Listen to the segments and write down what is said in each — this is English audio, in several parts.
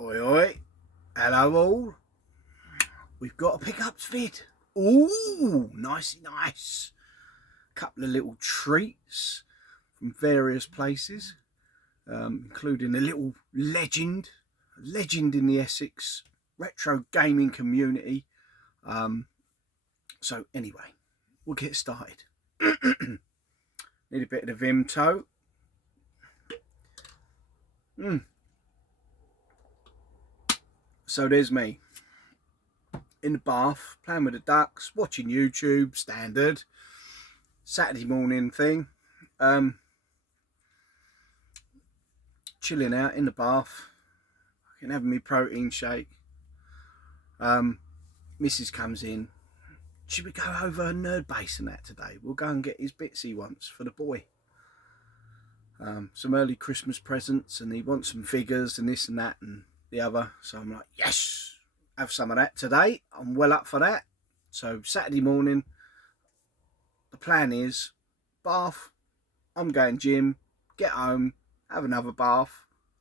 Oi, oi. Hello, all. We've got a pickups vid. Ooh, nicey nice. Couple of little treats from various places, including a little legend in the Essex retro gaming community. So anyway, we'll get started. Need a bit of the Vimto. So there's me in the bath, playing with the ducks, watching YouTube, standard Saturday morning thing. Chilling out in the bath, having me protein shake. Mrs. comes in. Should we go over Nerd Base and that today? We'll go and get his bits he wants for the boy. Some early Christmas presents, and he wants some figures and this and that and the other. So I'm like, yes, have some of that today. I'm well up for that. So Saturday morning, the plan is bath, I'm going gym, get home, have another bath,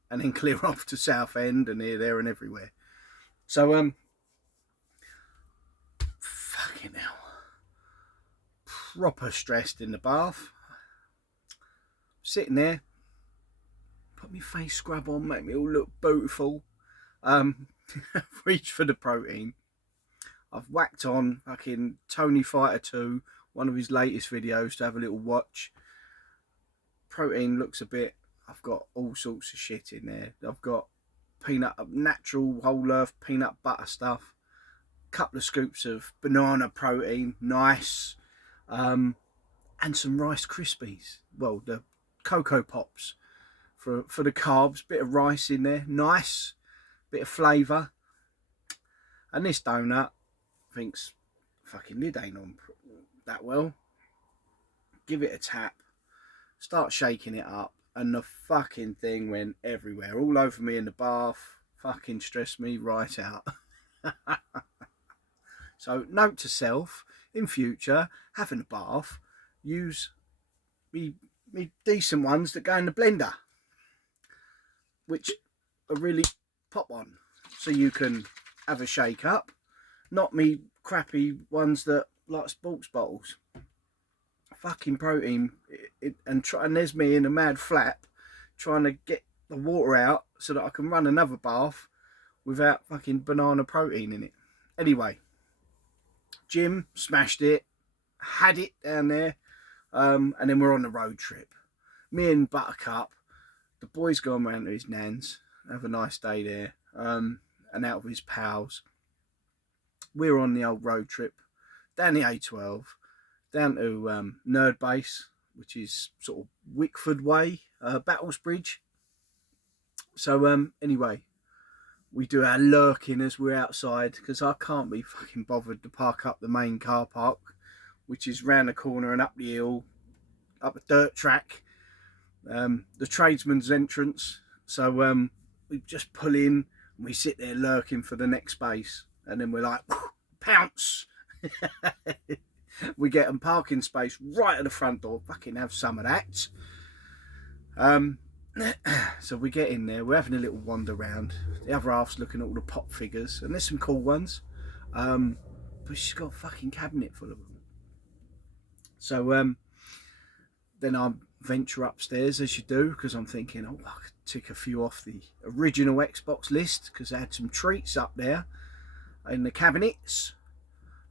and then clear off to Southend and here, there and everywhere. So fucking hell, proper stressed in the bath, sitting there, put my face scrub on, make me all look beautiful. Reach for the protein. I've whacked on fucking Tony Fighter 2, one of his latest videos, to have a little watch. Protein looks a bit, I've got all sorts of shit in there. I've got natural whole earth peanut butter stuff, couple of scoops of banana protein, nice, and some Rice Krispies, well, the Cocoa Pops for the carbs, bit of rice in there, nice, bit of flavour. And this donut thinks, fucking lid ain't on that well, give it a tap, start shaking it up, and the fucking thing went everywhere, all over me in the bath, fucking stressed me right out. So note to self, in future, having a bath, use me decent ones that go in the blender, which are really pop on, so you can have a shake up, not me crappy ones that like sports bottles. Fucking protein, and there's me in a mad flap trying to get the water out so that I can run another bath without fucking banana protein in it. Anyway, gym, smashed it, had it down there, and then we're on the road trip. Me and Buttercup, the boy's gone round to his nan's, have a nice day there, and out with his pals. We're on the old road trip down the A12, down to Nerd Base, which is sort of Wickford way, Battlesbridge. So anyway, we do our lurking as we're outside, because I can't be fucking bothered to park up the main car park, which is round the corner and up the hill, up a dirt track, the tradesman's entrance. So we just pull in and we sit there lurking for the next space, and then we're like, pounce. We get a parking space right at the front door, fucking have some of that. So we get in there, we're having a little wander around, the other half's looking at all the pop figures, and there's some cool ones, but she's got a fucking cabinet full of them. So then I venture upstairs, as you do, because I'm thinking, oh, I could tick a few off the original Xbox list, because I had some treats up there in the cabinets.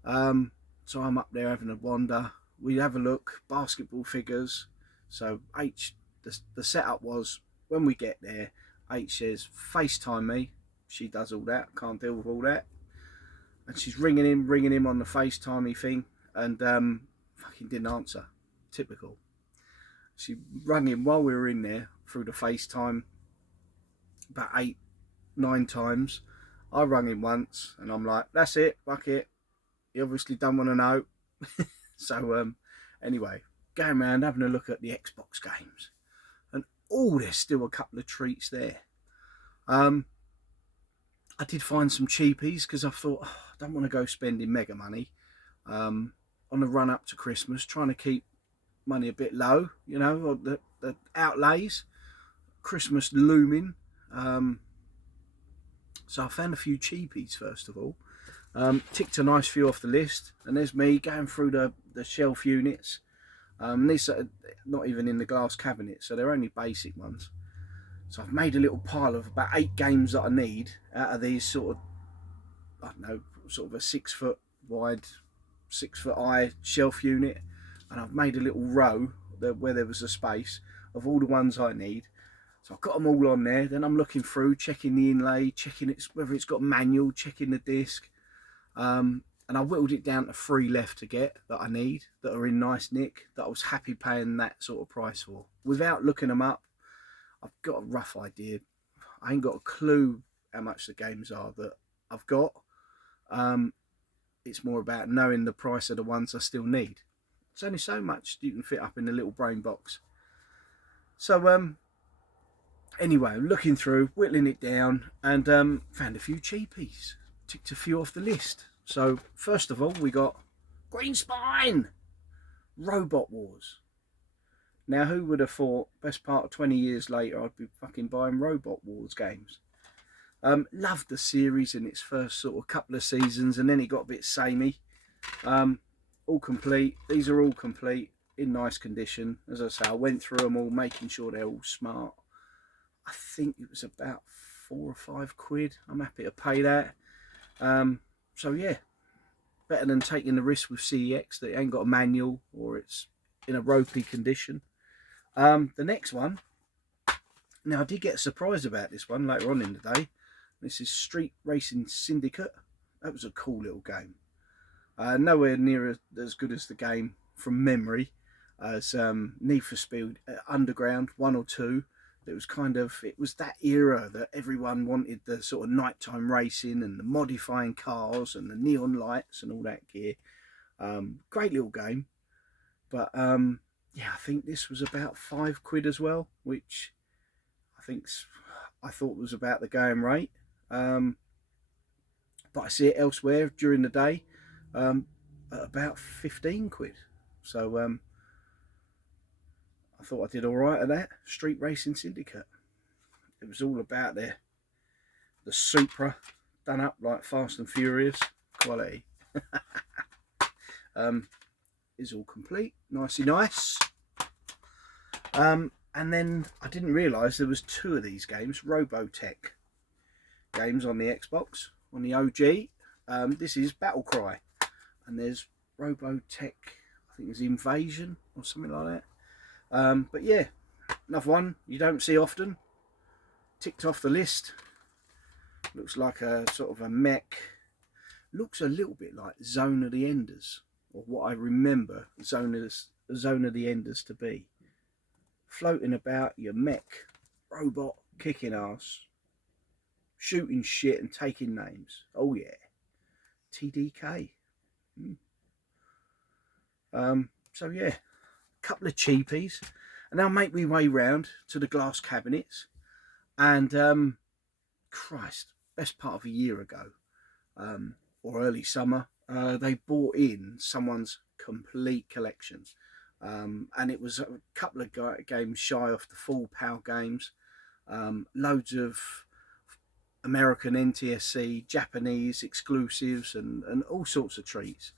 So I'm up there having a wander. We have a look, basketball figures. So the setup was, when we get there, H says, FaceTime me. She does all that, can't deal with all that. And she's ringing him on the FaceTimey thing, and fucking didn't answer. Typical. She rang him while we were in there through the FaceTime about 8-9 times. I rang him once, and I'm like, that's it, fuck it. You obviously don't want to know. So anyway, going around having a look at the Xbox games, and there's still a couple of treats there. I did find some cheapies, because I thought, I don't want to go spending mega money on the run up to Christmas, trying to keep money a bit low, you know, the outlays, Christmas looming. So I found a few cheapies first of all. Ticked a nice few off the list, and there's me going through the shelf units. These are not even in the glass cabinet, so they're only basic ones. So I've made a little pile of about 8 games that I need out of these sort of, I don't know, sort of a 6 foot wide, 6 foot high shelf unit, and I've made a little row where there was a space of all the ones I need. So I've got them all on there. Then I'm looking through, checking the inlay, checking whether it's got manual, checking the disc. And I whittled it down to 3 left to get that I need, that are in nice nick, that I was happy paying that sort of price for. Without looking them up, I've got a rough idea. I ain't got a clue how much the games are that I've got. It's more about knowing the price of the ones I still need. It's only so much you can fit up in a little brain box. So anyway, I'm looking through, whittling it down, and found a few cheapies. Ticked a few off the list. So first of all, we got Green Spine Robot Wars. Now, who would have thought, best part of 20 years later, I'd be fucking buying Robot Wars games. Loved the series in its first sort of couple of seasons, and then it got a bit samey. All complete. These are all complete, in nice condition. As I say, I went through them all, making sure they're all smart. I think it was about £4 or £5. I'm happy to pay that. So yeah, better than taking the risk with CEX that it ain't got a manual or it's in a ropey condition. The next one, now I did get surprised about this one later on in the day. This is Street Racing Syndicate. That was a cool little game. Nowhere near as good as the game from memory as Need for Speed Underground 1 or 2. It was it was that era that everyone wanted, the sort of nighttime racing and the modifying cars and the neon lights and all that gear. Great little game. But yeah, I think this was about £5 as well, which I thought was about the going rate. But I see it elsewhere during the day at about £15. So I thought I did all right at that. Street Racing Syndicate. It was all about the Supra done up like Fast and Furious quality. Is all complete, nicey nice. And then I didn't realise there was 2 of these games, Robotech games on the Xbox, on the OG. This is Battle Cry, and there's Robotech, I think it's Invasion or something like that. But yeah, another one you don't see often. Ticked off the list. Looks like a sort of a mech. Looks a little bit like Zone of the Enders, or what I remember Zone of the Enders to be. Floating about your mech, robot, kicking ass, shooting shit and taking names. Oh yeah, TDK. So yeah, couple of cheapies, and I'll make my way round to the glass cabinets. And Christ, best part of a year ago, or early summer, they bought in someone's complete collection, and it was a couple of games shy off the full PAL games. Loads of American NTSC, Japanese exclusives, and all sorts of treats.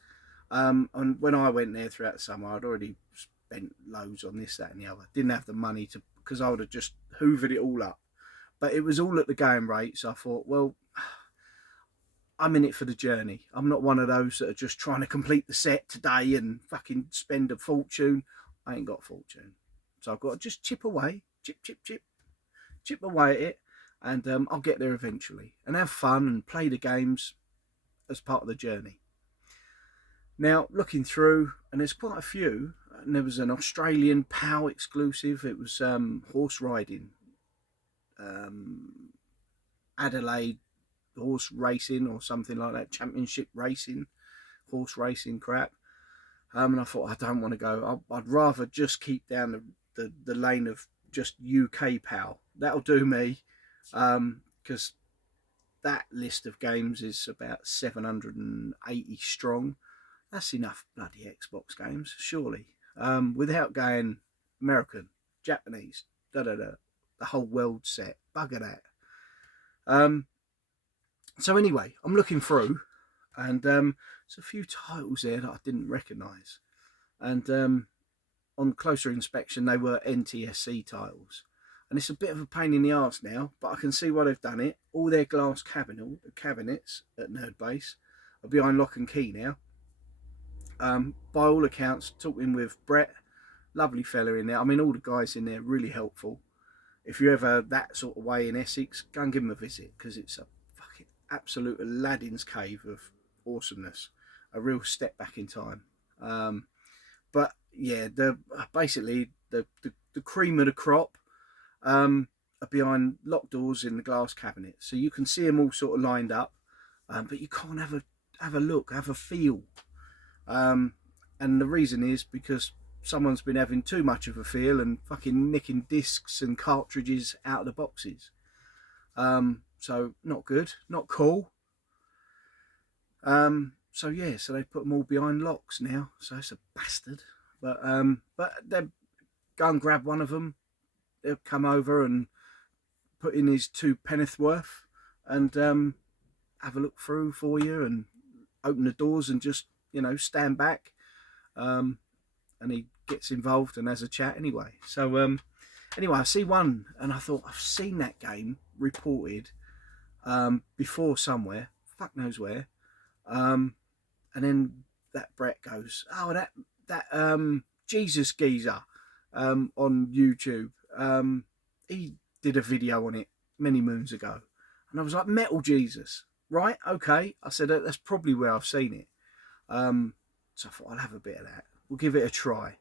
And when I went there throughout the summer, I'd already spent loads on this, that and the other. Didn't have the money to, because I would have just hoovered it all up. But it was all at the going rate, so I thought, well, I'm in it for the journey. I'm not one of those that are just trying to complete the set today and fucking spend a fortune. I ain't got a fortune. So I've got to just chip away, chip away at it, and I'll get there eventually. And have fun and play the games as part of the journey. Now, looking through, and there's quite a few, and there was an Australian PAL exclusive. It was horse riding. Adelaide horse racing or something like that, championship racing, horse racing crap. And I thought, I don't want to go. I'd rather just keep down the lane of just UK PAL. That'll do me, because that list of games is about 780 strong. That's enough bloody Xbox games, surely. Without going American, Japanese, the whole world set. Bugger that. So anyway, I'm looking through, and there's a few titles there that I didn't recognise, and on closer inspection they were NTSC titles, and it's a bit of a pain in the arse now, but I can see why they've done it. All their glass cabinets at Nerdbase are behind lock and key now. By all accounts, talking with Brett, lovely fella in there. I mean, all the guys in there really helpful. If you're ever that sort of way in Essex, go and give them a visit, because it's a fucking absolute Aladdin's cave of awesomeness. A real step back in time. But yeah, basically the cream of the crop are behind locked doors in the glass cabinet, so you can see them all sort of lined up, but you can't have a look, have a feel. And the reason is because someone's been having too much of a feel and fucking nicking discs and cartridges out of the boxes. So not good, not cool. So yeah, so they put them all behind locks now. So it's a bastard. But they go and grab one of them. They'll come over and put in his 2 penneth worth and have a look through for you and open the doors and just, you know, stand back. And he gets involved and has a chat anyway. So anyway, I see one and I thought, I've seen that game reported before somewhere, fuck knows where. And then that Brett goes, oh, that Jesus geezer on YouTube. He did a video on it many moons ago. And I was like, Metal Jesus, right? Okay. I said, that's probably where I've seen it. So I thought, I'll have a bit of that. We'll give it a try.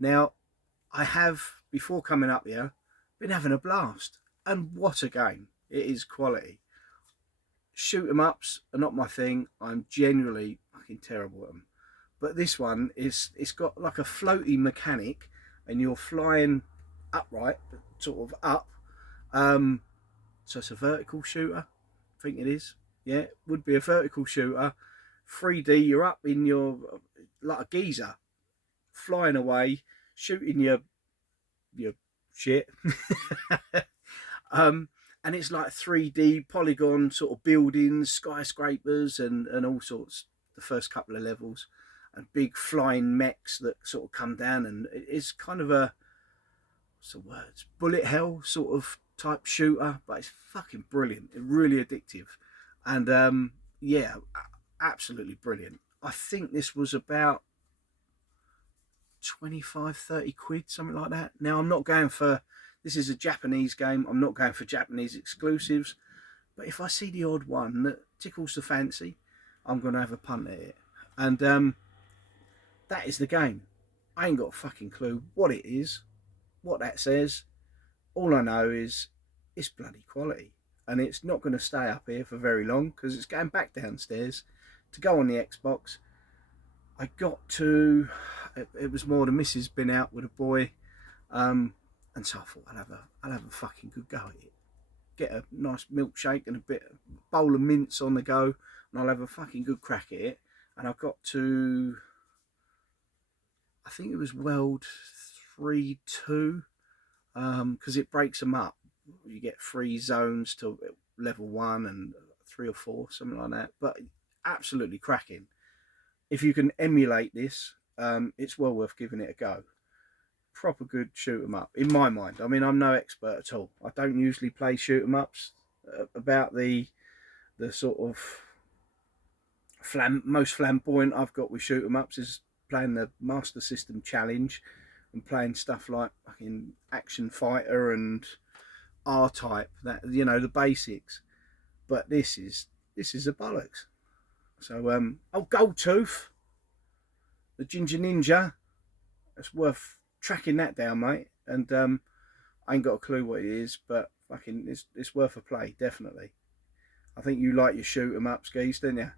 Now, I have, before coming up here, been having a blast. And what a game. It is quality. Shoot 'em ups are not my thing. I'm genuinely fucking terrible at them. But this one it's got like a floaty mechanic, and you're flying upright, sort of up. So it's a vertical shooter. I think it is. Yeah, it would be a vertical shooter. 3D, you're up in your, like a geezer, flying away, shooting your shit. And it's like 3D polygon sort of buildings, skyscrapers, and all sorts. The first couple of levels, and big flying mechs that sort of come down, and it's kind of a, what's the words, bullet hell sort of type shooter, but it's fucking brilliant. It's really addictive, and yeah, absolutely brilliant. I think this was about 25-30 quid, something like that. Now, I'm not going for, this is a Japanese game, I'm not going for Japanese exclusives, but if I see the odd one that tickles the fancy, I'm going to have a punt at it. And that is the game. I ain't got a fucking clue what it is, what that says. All I know is it's bloody quality, and it's not going to stay up here for very long, because it's going back downstairs to go on the Xbox. I got to, it was more the missus been out with a boy, and so I thought I'll have a fucking good go at it. Get a nice milkshake and a bowl of mints on the go, and I'll have a fucking good crack at it. And I got to, I think it was World 3-2, because it breaks them up. You get 3 zones to level 1 and 3 or 4, something like that. But absolutely cracking. If you can emulate this, it's well worth giving it a go. Proper good shoot 'em up, in my mind. I mean, I'm no expert at all. I don't usually play shoot 'em ups. About the sort of most flamboyant I've got with shoot 'em ups is playing the Master System Challenge and playing stuff like fucking Action Fighter and R-Type, that, you know, the basics. But this is a bollocks. So oh, Goldtooth, the Ginger Ninja, it's worth tracking that down, mate. And I ain't got a clue what it is, but fucking it's worth a play, definitely. I think you like your shoot 'em ups, geese, don't you?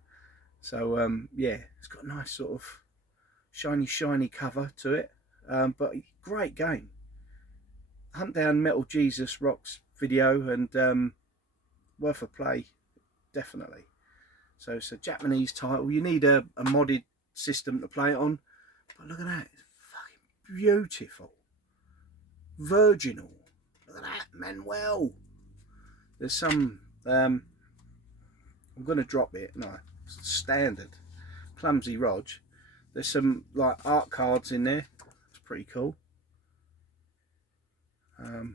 So yeah, it's got a nice sort of shiny cover to it, but great game. Hunt down Metal Jesus Rocks video, and worth a play, definitely. So it's a Japanese title. You need a modded system to play it on, but look at that, it's fucking beautiful, virginal. Look at that, Manuel. There's some I'm going to drop it. No, it's standard. Clumsy Rog. There's some like art cards in there. It's pretty cool. So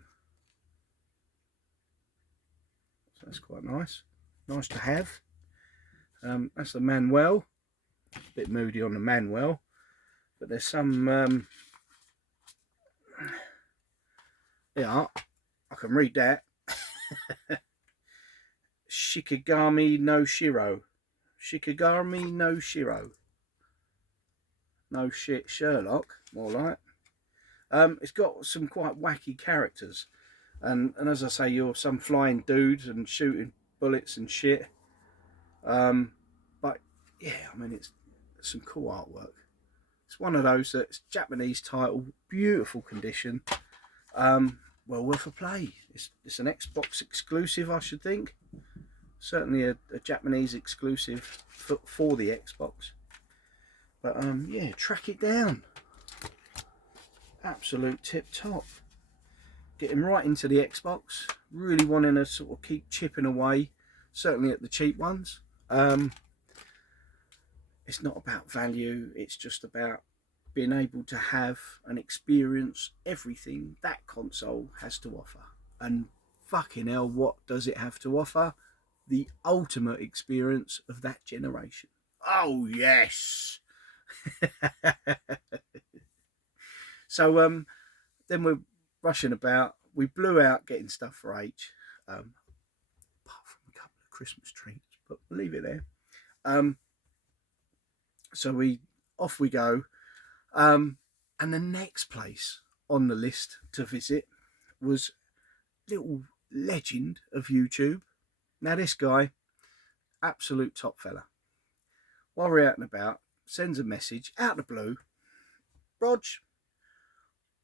that's quite nice. Nice to have. That's the Manuel. A bit moody on the Manuel, but there's some. Yeah, I can read that. Shikigami no Shiro. Shikigami no Shiro. No shit Sherlock, more like. It's got some quite wacky characters. And as I say, you're some flying dudes and shooting bullets and shit. But yeah, I mean, it's some cool artwork. It's one of those that's Japanese title, beautiful condition. Well worth a play. It's an Xbox exclusive, I should think. Certainly a Japanese exclusive for the Xbox. But yeah, track it down. Absolute tip top. Getting right into the Xbox. Really wanting to sort of keep chipping away. Certainly at the cheap ones. It's not about value. It's just about being able to have and experience everything that console has to offer. And fucking hell, what does it have to offer? The ultimate experience of that generation. Oh yes. So then we're rushing about. We blew out getting stuff for H, apart from a couple of Christmas treats, but we'll leave it there. So off we go. And the next place on the list to visit was little legend of YouTube. Now this guy, absolute top fella. While we're out and about, sends a message out of the blue. Rog,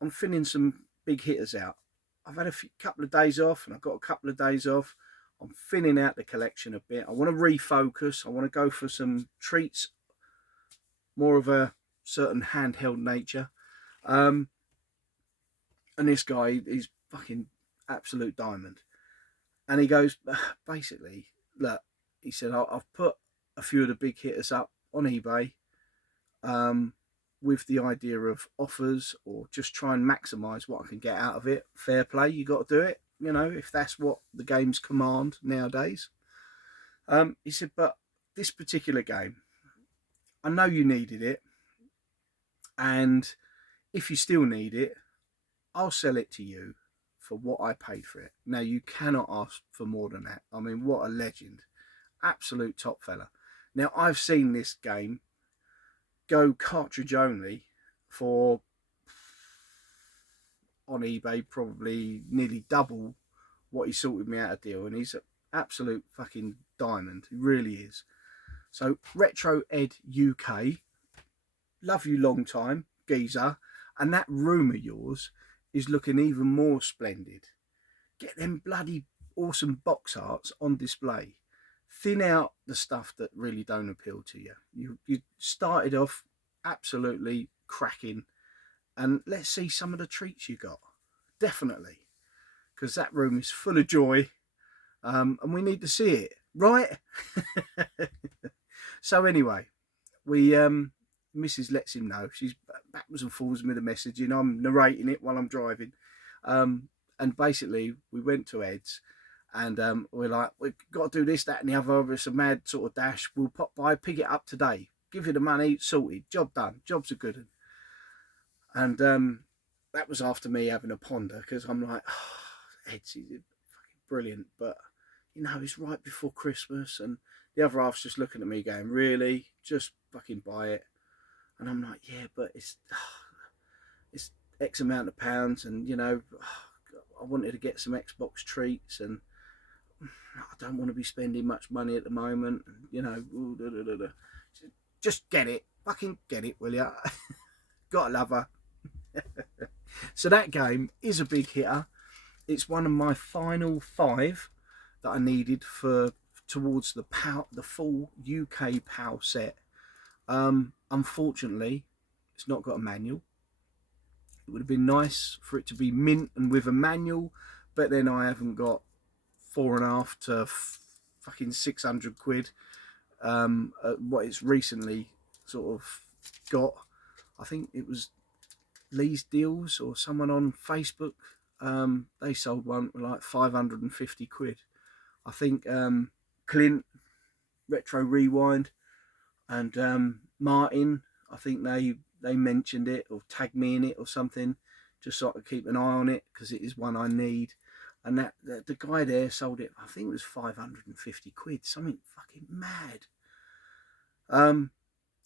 I'm thinning some big hitters out. I've had a couple of days off, and I've got a couple of days off. I'm thinning out the collection a bit. I want to refocus. I want to go for some treats, more of a certain handheld nature. And this guy is fucking absolute diamond. And he goes, basically, look, he said, I've put a few of the big hitters up on eBay with the idea of offers or just try and maximise what I can get out of it. Fair play, you got to do it, you know, if that's what the games command nowadays. He said, but this particular game, I know you needed it, and if you still need it, I'll sell it to you for what I paid for it. Now, you cannot ask for more than that. I mean, what a legend. Absolute top fella. Now, I've seen this game go cartridge only for, on eBay, probably nearly double what he sorted me out a deal. And he's an absolute fucking diamond. He really is. So, Retro Ed UK, love you long time, geezer. And that room of yours is looking even more splendid. Get them bloody awesome box arts on display. Thin out the stuff that really don't appeal to you. You started off absolutely cracking, and let's see some of the treats you got. Definitely, because that room is full of joy, and we need to see it, right? So anyway, we Mrs. lets him know. She's backwards and forwards with the message, and I'm narrating it while I'm driving. And basically, we went to Ed's, and we're like, we've got to do this, that, and the other. It's a mad sort of dash. We'll pop by, pick it up today, give you the money, sorted, job done. Job's a good one. And that was after me having a ponder, because I'm like, oh, Ed's fucking brilliant, but you know, it's right before Christmas, and the other half's just looking at me going, really? Just fucking buy it. And I'm like, yeah, but it's X amount of pounds, and you know, I wanted to get some Xbox treats, and I don't want to be spending much money at the moment, and, you know, just get it, fucking get it, will ya? Gotta love her. So that game is a big hitter. It's one of my final 5 that I needed for towards the full UK PAL set. Unfortunately, it's not got a manual. It would have been nice for it to be mint and with a manual, but then I haven't got 4.5 to fucking 600 quid. What it's recently sort of got, I think it was Lee's Deals or someone on Facebook. They sold one for like 550 quid. I think Clint, Retro Rewind, and Martin, I think they mentioned it or tagged me in it or something, just so I could keep an eye on it, because it is one I need. And that the guy there sold it, I think it was 550 quid, something fucking mad.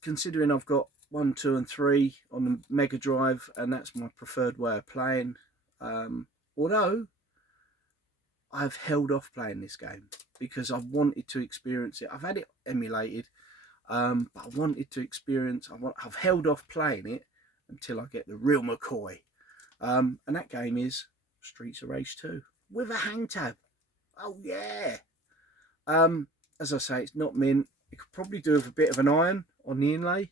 Considering I've got 1, 2, and 3 on the Mega Drive, and that's my preferred way of playing. Although I've held off playing this game because I wanted to experience it. I've had it emulated, but I wanted to experience. I've held off playing it until I get the real McCoy, and that game is Streets of Rage 2 with a hang tab. Oh yeah. As I say, it's not mint. It could probably do with a bit of an iron on the inlay.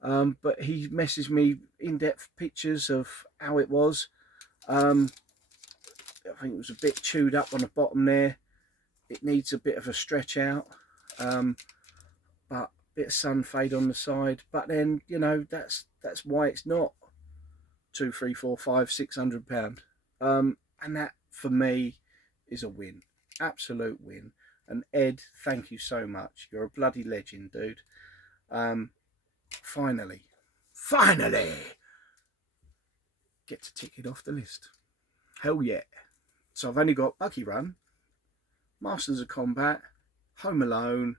But he messaged me in-depth pictures of how it was. I think it was a bit chewed up on the bottom there. It needs a bit of a stretch out, but a bit of sun fade on the side. But then, you know, that's why it's not 2, 3, 4, 5, £600. And that for me is a win, absolute win. And Ed, thank you so much. You're a bloody legend, dude. Finally get to tick it off the list. Hell yeah. So I've only got Buggy Run, Masters of Combat, Home Alone.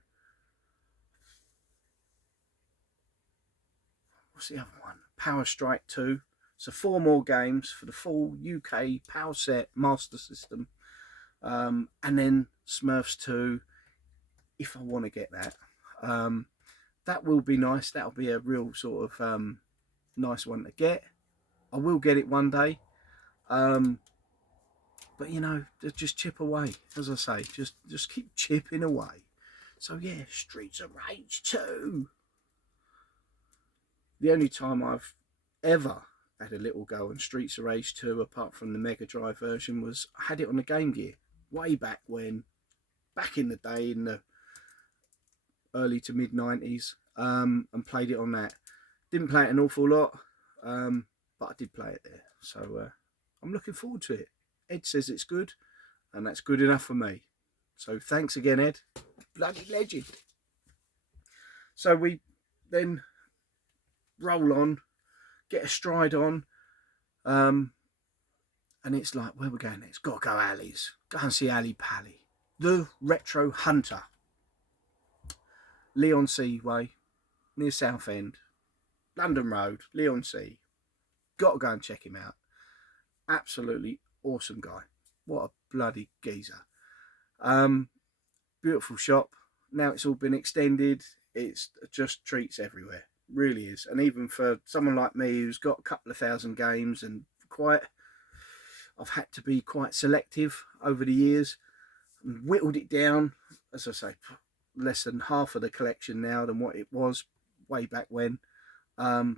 What's the other one? Power Strike 2. So 4 more games for the full UK Power Set Master System. And then Smurfs 2, if I want to get that. That will be nice. That'll be a real sort of nice one to get. I will get it one day. But you know, just chip away, as I say, just keep chipping away. So yeah, Streets of Rage 2. The only time I've ever had a little go on Streets of Rage 2, apart from the Mega Drive version, was I had it on the Game Gear way back in the day, in the early to mid 90s, and played it on that. Didn't play it an awful lot, but I did play it there. So I'm looking forward to it. Ed says it's good, and that's good enough for me. So thanks again, Ed. Bloody legend. So we then roll on, get a stride on, and it's like, where we're going next? Got to go Ali's. Go and see Ali Pally, the Retro Hunter. Leigh-on-Sea Way, near Southend, London Road, Leigh-on-Sea. Got to go and check him out. Absolutely awesome guy. What a bloody geezer. Beautiful shop. Now it's all been extended. It's just treats everywhere. Really is. And even for someone like me who's got a couple of thousand games, and I've had to be quite selective over the years and whittled it down, as I say, less than half of the collection now than what it was way back when. I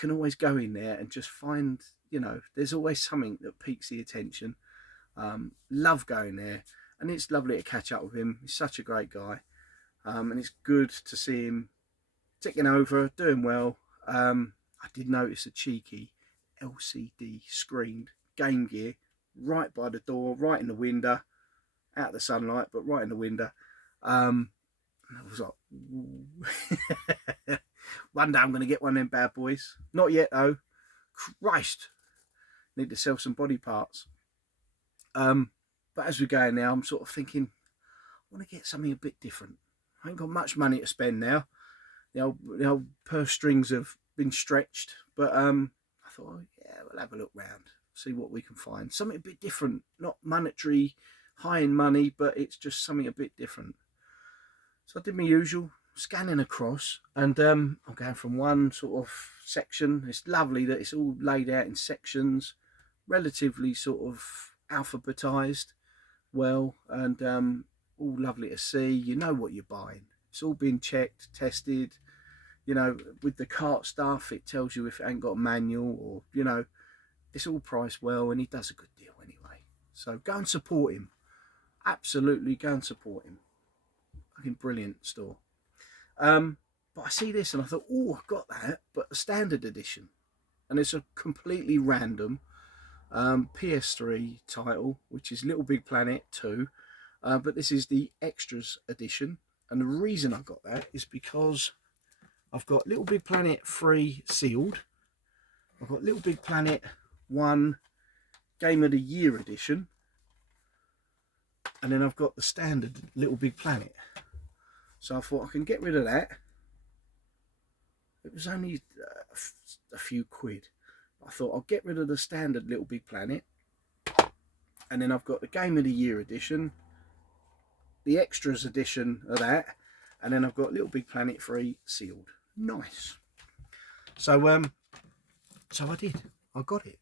can always go in there and just find, you know, there's always something that piques the attention. Love going there, and it's lovely to catch up with him. He's such a great guy, and it's good to see him ticking over, doing well. I did notice a cheeky LCD screened Game Gear right by the door, right in the window, out of the sunlight, but right in the window. I was like, one day I'm going to get one of them bad boys. Not yet though. Christ, need to sell some body parts. But as we go now, I'm sort of thinking, I want to get something a bit different. I ain't got much money to spend now. The old purse strings have been stretched, but I thought, oh, yeah, we'll have a look round, see what we can find. Something a bit different, not monetary, high in money, but it's just something a bit different. So I did my usual, scanning across, and I'm going from one sort of section. It's lovely that it's all laid out in sections, relatively sort of alphabetized well, and all lovely to see. You know what you're buying. It's all been checked, tested. You know, with the cart stuff, it tells you if it ain't got a manual, or, you know, it's all priced well, and he does a good deal anyway. So go and support him. Absolutely go and support him. fucking brilliant store. But I see this and I thought, oh, I've got that, but a standard edition. And it's a completely random PS3 title, which is Little Big Planet 2. But this is the extras edition. And the reason I got that is because I've got Little Big Planet 3 sealed. I've got Little Big Planet 1 Game of the Year edition. And then I've got the standard Little Big Planet. So I thought I can get rid of that. It was only a few quid. I thought I'll get rid of the standard Little Big Planet. And then I've got the Game of the Year edition, the extras edition of that, and then I've got Little Big Planet 3 sealed. Nice. So I did. I got it.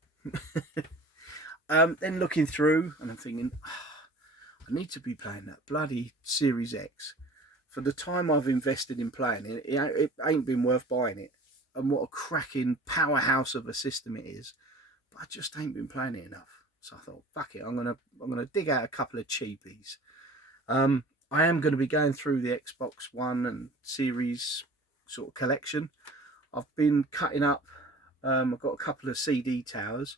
Then looking through, and I'm thinking, I need to be playing that bloody Series X. For the time I've invested in playing it, it ain't been worth buying it. And what a cracking powerhouse of a system it is. But I just ain't been playing it enough. So I thought, fuck it, I'm gonna dig out a couple of cheapies. I am going to be going through the Xbox One and Series sort of collection. I've been cutting up. I've got a couple of CD towers,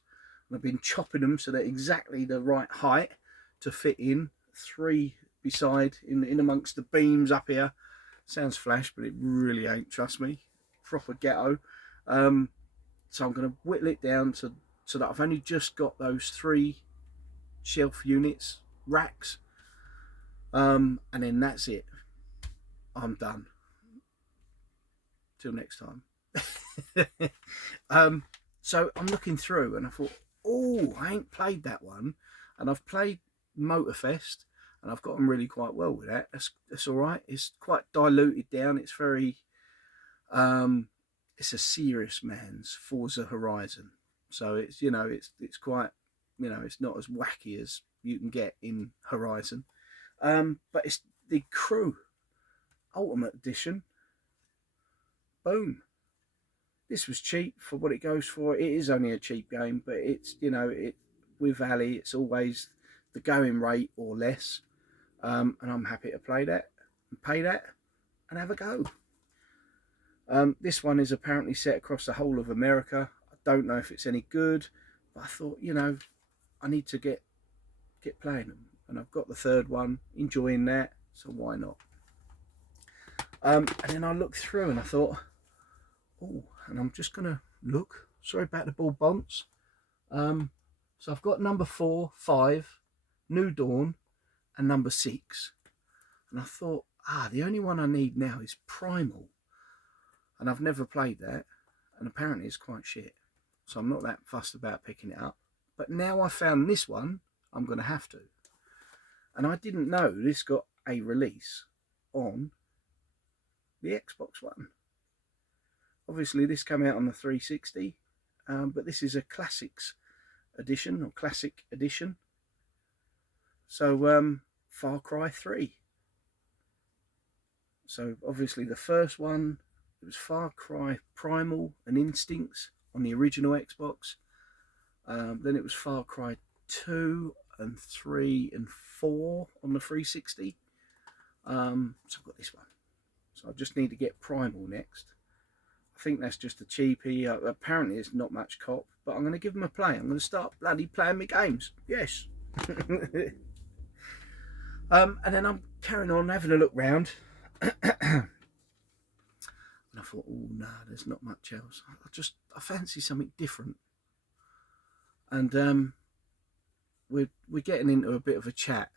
and I've been chopping them so they're exactly the right height to fit in. 3 beside in amongst the beams up here. Sounds flash, but it really ain't, trust me. Proper ghetto. So I'm going to whittle it down so that I've only just got those 3 shelf units, racks, and then that's it. I'm done. Till next time. So I'm looking through and I thought, oh, I ain't played that one, and I've played Motorfest, and I've gotten really quite well with that. That's all right. It's quite diluted down. It's very, it's a serious man's Forza Horizon. So it's, you know, it's quite, you know, it's not as wacky as you can get in Horizon. But it's the Crew Ultimate Edition. Boom. This was cheap for what it goes for. It is only a cheap game, but it's, you know, with Valley, it's always the going rate or less. And I'm happy to play that and pay that and have a go. This one is apparently set across the whole of America. I don't know if it's any good, but I thought, you know, I need to get playing them. And I've got the 3rd one, enjoying that, so why not? And then I looked through and I thought, oh, and I'm just going to look. Sorry about the ball bounce. So I've got number 4, 5, New Dawn, and number 6. And I thought, the only one I need now is Primal. And I've never played that, and apparently it's quite shit. So I'm not that fussed about picking it up. But now I found this one, I'm going to have to. And I didn't know this got a release on the Xbox One. Obviously this came out on the 360, but this is a Classics edition, or Classic edition. So Far Cry 3. So obviously the first one, it was Far Cry Primal and Instincts on the original Xbox. Then it was Far Cry 2 and 3 and 4 on the 360. So I've got this one. So I just need to get Primal next. I think that's just a cheapie. Apparently it's not much cop, but I'm going to give them a play. I'm going to start bloody playing my games. Yes. And then I'm carrying on having a look round. And I thought, oh no, there's not much else. I fancy something different. And we're getting into a bit of a chat.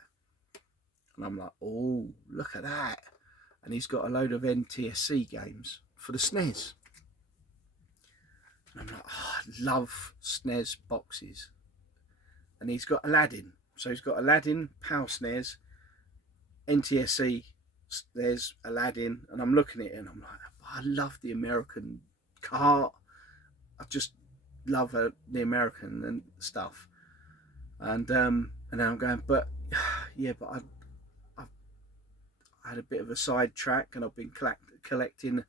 And I'm like, oh, look at that. And he's got a load of NTSC games for the SNES. And I'm like, oh, I love SNES boxes. And he's got Aladdin. So he's got Aladdin, PAL SNES, NTSC, there's Aladdin. And I'm looking at it and I'm like, I love the American car. I just love the American and stuff. And then I'm going, but yeah, but I had a bit of a sidetrack, and I've been collecting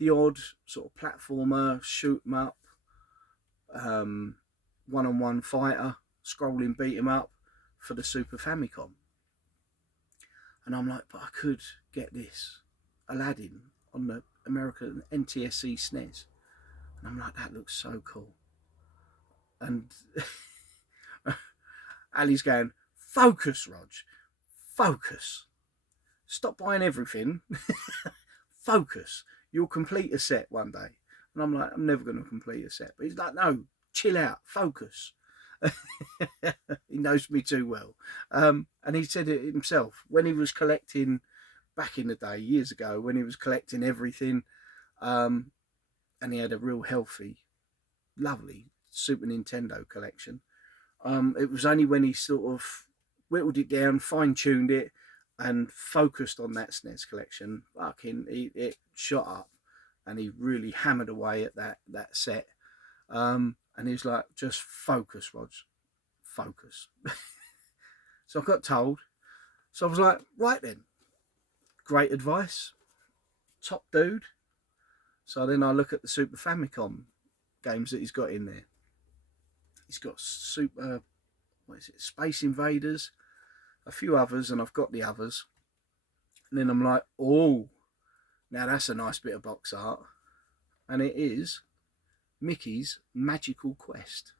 the odd sort of platformer, shoot 'em up, one-on-one fighter, scrolling beat 'em up for the Super Famicom. And I'm like, but I could get this Aladdin on the American NTSC SNES. And I'm like, that looks so cool. And Ali's going, focus, Rog, focus. Stop buying everything. Focus. You'll complete a set one day. And I'm like, I'm never going to complete a set. But he's like, no, chill out, focus. He knows me too well. And he said it himself when he was collecting back in the day, years ago, when he was collecting everything, and he had a real healthy, lovely Super Nintendo collection. It was only when he sort of whittled it down, fine-tuned it, and focused on that SNES collection, it shot up, and he really hammered away at that set. And he was like, just focus, Rog, focus. So I got told. So I was like, right then, great advice, top dude. So then I look at the Super Famicom games that he's got in there. He's got Space Invaders, a few others, and I've got the others. And then I'm like, oh, now that's a nice bit of box art. And it is Mickey's Magical Quest.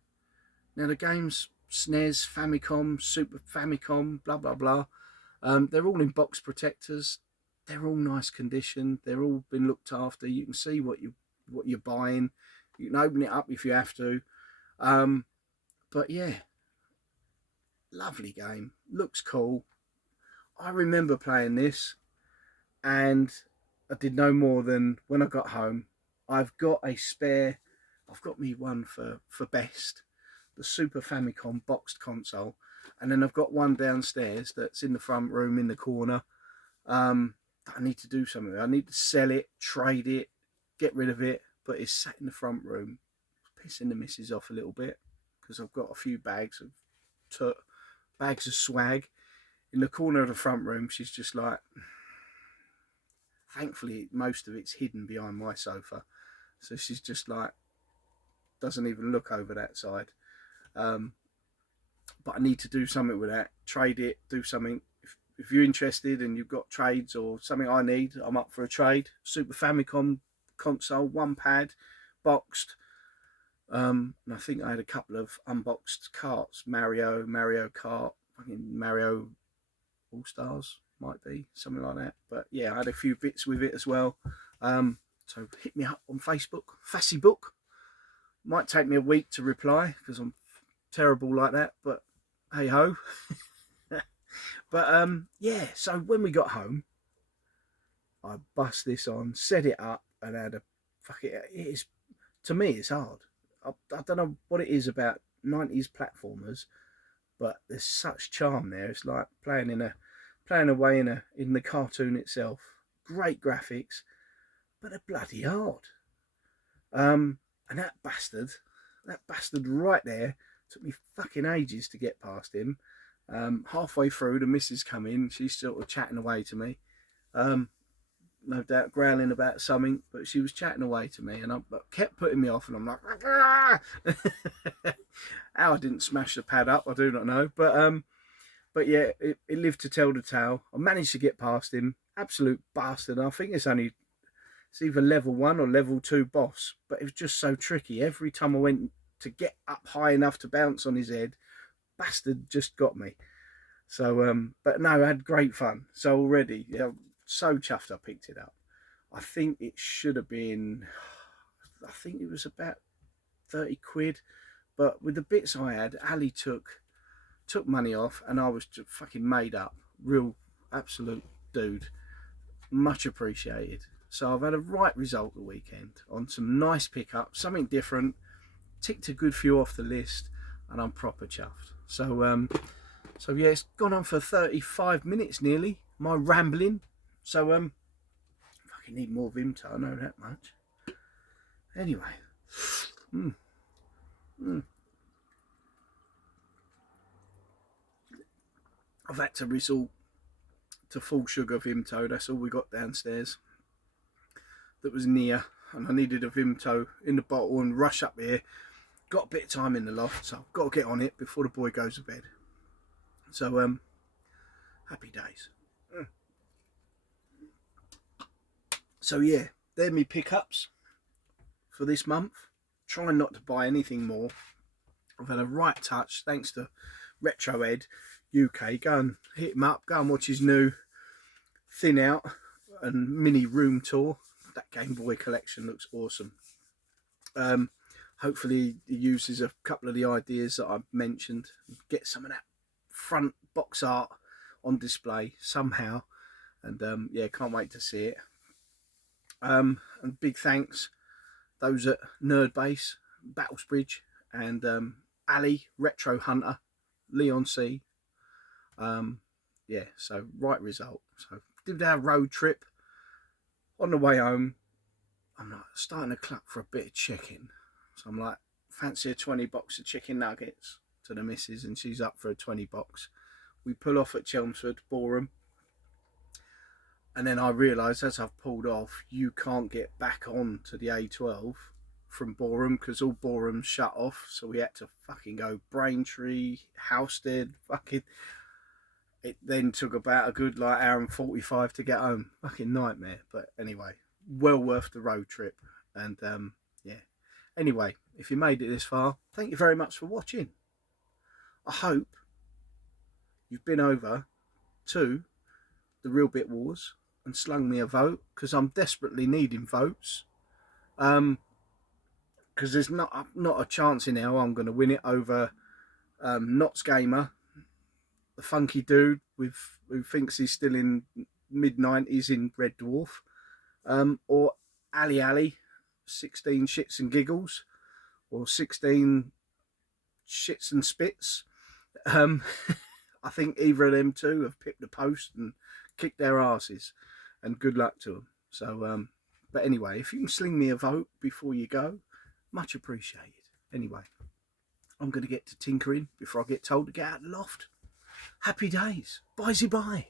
Now the game's SNES, Famicom, Super Famicom, blah blah blah. They're all in box protectors. They're all nice condition. They're all been looked after. You can see what you're buying. You can open it up if you have to. But yeah, lovely game. Looks cool. I remember playing this, and I did no more than when I got home. I've got a spare. I've got me one for best, the Super Famicom boxed console, and then I've got one downstairs that's in the front room in the corner. That I need to do something with. I need to sell it, trade it, get rid of it, but it's sat in the front room, pissing the missus off a little bit because I've got a few bags of swag in the corner of the front room. She's just like, thankfully most of it's hidden behind my sofa, so she's just like, doesn't even look over that side. But I need to do something with that, trade it, do something. If you're interested and you've got trades or something I need, I'm up for a trade. Super Famicom console, one pad, boxed. And I think I had a couple of unboxed carts, Mario Kart, Mario All Stars, might be, something like that. But yeah, I had a few bits with it as well. So hit me up on Facebook, Fassybook. Might take me a week to reply because I'm terrible like that, but hey ho. But yeah, so when we got home, I bust this on, set it up, and had a it is, to me it's hard. I don't know what it is about 90s platformers, but there's such charm there. It's like playing away in the cartoon itself. Great graphics, but they're bloody hard. And that bastard right there took me fucking ages to get past him. Halfway through, the missus come in. She's sort of chatting away to me. No doubt growling about something, but she was chatting away to me, and I kept putting me off, and I'm like, ah! How I didn't smash the pad up, I do not know. But yeah, it lived to tell the tale. I managed to get past him. Absolute bastard. I think it's either level 1 or level 2 boss, but it was just so tricky. Every time I went to get up high enough to bounce on his head, bastard just got me. So but no, I had great fun. So already, yeah, so chuffed I picked it up. I think it should have been, I think it was about 30 quid, but with the bits I had, Ali took money off, and I was just fucking made up. Real absolute dude. Much appreciated. So I've had a right result the weekend on some nice pickups, something different, ticked a good few off the list, and I'm proper chuffed. So yeah, it's gone on for 35 minutes nearly, my rambling. So fucking need more Vimto, I know that much. Anyway, I've had to resort to full sugar Vimto. That's all we got downstairs that was near, and I needed a Vimto in the bottle and rush up here. Got a bit of time in the loft, so I've got to get on it before the boy goes to bed. So happy days. So yeah, they're my pickups for this month. Trying not to buy anything more. I've had a right touch thanks to Retro Ed UK. Go and hit him up. Go and watch his new Thin Out and mini room tour. That Game Boy collection looks awesome. Hopefully he uses a couple of the ideas that I've mentioned. Get some of that front box art on display somehow. And yeah, can't wait to see it. And big thanks those at Nerdbase, Battlesbridge, and Ali, Retro Hunter, Leon C. Yeah, so right result. So did our road trip. On the way home, I'm like starting to cluck for a bit of chicken. So I'm like, fancy a 20 box of chicken nuggets to the missus, and she's up for a 20 box. We pull off at Chelmsford, Boreham. And then I realised as I've pulled off, you can't get back on to the A12 from Boreham because all Boreham's shut off. So we had to fucking go Braintree, Halstead, fucking. It then took about a good like hour and 45 to get home. Fucking nightmare. But anyway, well worth the road trip. And yeah. Anyway, if you made it this far, thank you very much for watching. I hope you've been over to the Real Bit Wars and slung me a vote, because I'm desperately needing votes. Because there's not a chance in hell I'm going to win it over Knots Gamer, the funky dude who thinks he's still in mid-90s in Red Dwarf, or Ali, 16 shits and giggles, or 16 shits and spits. I think either of them two have picked the post and kicked their asses, and good luck to them. So, but anyway, if you can sling me a vote before you go, much appreciated. Anyway, I'm going to get to tinkering before I get told to get out of the loft. Happy days. Bye-bye.